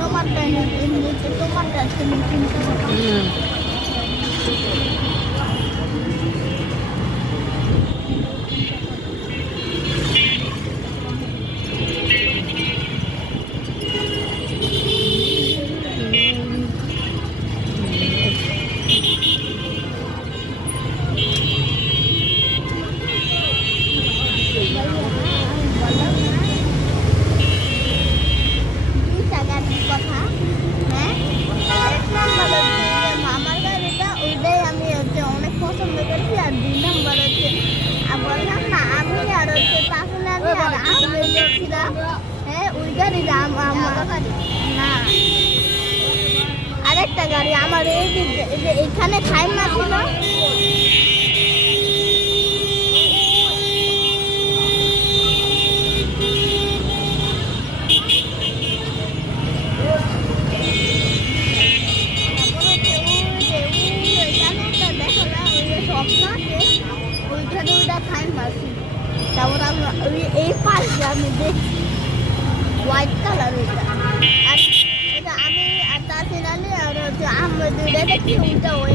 তোমারটা নিচে তোমারটা তুমি চিনতে পারো। মামার গাড়িটা ওইটাই আমি হচ্ছে অনেক পছন্দ করেছি। আর 2 নম্বর হচ্ছে বললাম না আমি আর হচ্ছে তাহলে আর আমি গেছিলাম। হ্যাঁ ওই গাড়িটা না আরেকটা গাড়ি আমার এই যে এখানে খাই না ছিল। ওইখানে ওইটা খাই মারছি। তারপর আমি এই পাশে আমি দেখছি হোয়াইট কালার ওইটা। আর ওইটা আমি আর তাসির আলী আর হচ্ছে আহমেদ দুইটা দেখছি ওইটা ওই